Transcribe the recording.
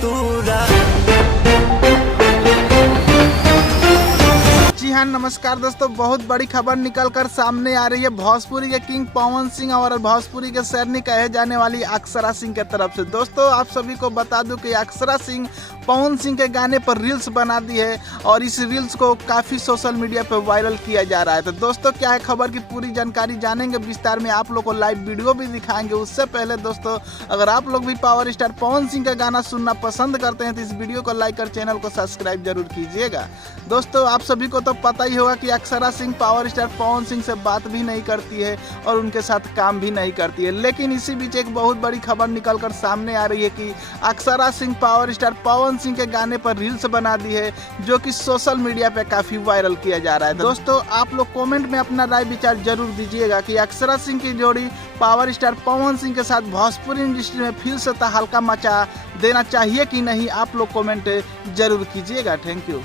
तूरा। जी हाँ, नमस्कार दोस्तों। बहुत बड़ी खबर निकल कर सामने आ रही है भोजपुरी के किंग पवन सिंह और भोजपुरी के शेरनी कहे जाने वाली अक्षरा सिंह के तरफ से। दोस्तों आप सभी को बता दूं कि अक्षरा सिंह पवन सिंह के गाने पर रील्स बना दी है और इस रील्स को काफ़ी सोशल मीडिया पर वायरल किया जा रहा है। तो दोस्तों क्या है खबर की पूरी जानकारी जानेंगे विस्तार में, आप लोग को लाइव वीडियो भी दिखाएंगे। उससे पहले दोस्तों अगर आप लोग भी पावर स्टार पवन सिंह का गाना सुनना पसंद करते हैं तो इस वीडियो को लाइक कर चैनल को सब्सक्राइब जरूर कीजिएगा। दोस्तों आप सभी को तो पता ही होगा कि अक्षरा सिंह पावर स्टार पवन सिंह से बात भी नहीं करती है और उनके साथ काम भी नहीं करती है, लेकिन इसी बीच एक बहुत बड़ी खबर निकल कर सामने आ रही है कि अक्षरा सिंह पावर स्टार पवन सिंह के गाने पर रील्स बना दी है जो कि सोशल मीडिया पे काफी वायरल किया जा रहा है। दोस्तों आप लोग कमेंट में अपना राय विचार जरूर दीजिएगा कि अक्षरा सिंह की जोड़ी पावर स्टार पवन सिंह के साथ भोजपुरी इंडस्ट्री में फिर से तहलका मचा देना चाहिए कि नहीं, आप लोग कमेंट जरूर कीजिएगा। Thank you.